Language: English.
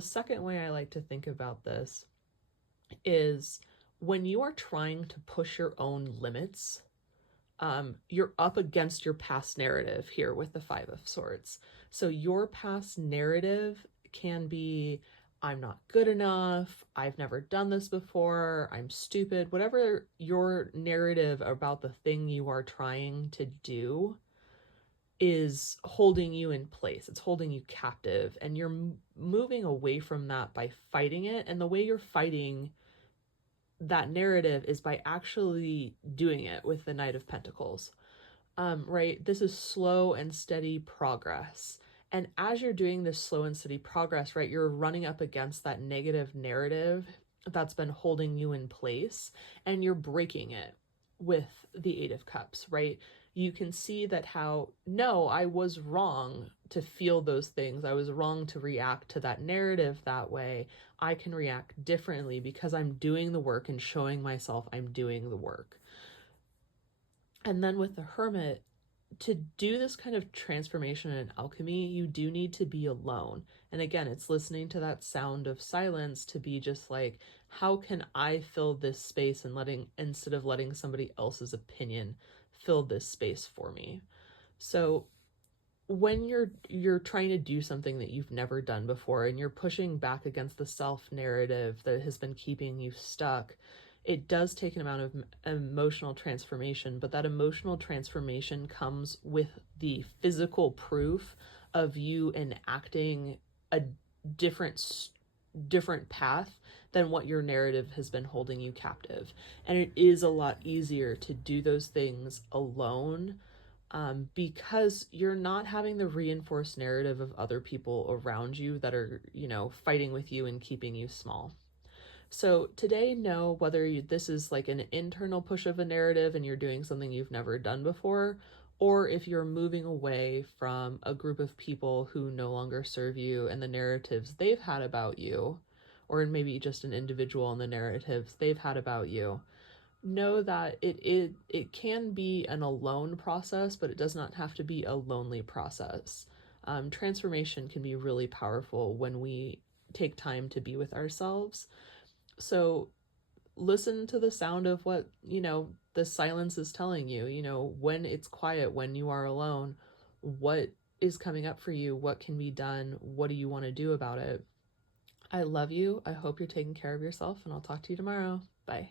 The second way I like to think about this is when you are trying to push your own limits, you're up against your past narrative here with the Five of Swords. So your past narrative can be, I'm not good enough, I've never done this before, I'm stupid, whatever your narrative about the thing you are trying to do is holding you in place. It's holding you captive, and you're moving away from that by fighting it. And the way you're fighting that narrative is by actually doing it with the Knight of Pentacles. Right? This is slow and steady progress. And as you're doing this slow and steady progress, right, you're running up against that negative narrative that's been holding you in place, and you're breaking it with the Eight of Cups, right? You can see that how, no, I was wrong to feel those things. I was wrong to react to that narrative that way. I can react differently because I'm doing the work and showing myself I'm doing the work. And then with the Hermit, to do this kind of transformation and alchemy, you do need to be alone. And again, it's listening to that sound of silence to be just like, how can I fill this space, and instead of letting somebody else's opinion fill this space for me. So when you're trying to do something that you've never done before, and you're pushing back against the self narrative that has been keeping you stuck, it does take an amount of emotional transformation, but that emotional transformation comes with the physical proof of you enacting a different path than what your narrative has been holding you captive. And it is a lot easier to do those things alone, because you're not having the reinforced narrative of other people around you that are, fighting with you and keeping you small. So today, know whether this is like an internal push of a narrative and you're doing something you've never done before, or if you're moving away from a group of people who no longer serve you and the narratives they've had about you, or maybe just an individual and the narratives they've had about you. Know that it can be an alone process, but it does not have to be a lonely process. Transformation can be really powerful when we take time to be with ourselves. So listen to the sound of what, the silence is telling you, when it's quiet, when you are alone, what is coming up for you, what can be done, what do you want to do about it. I love you. I hope you're taking care of yourself, and I'll talk to you tomorrow. Bye.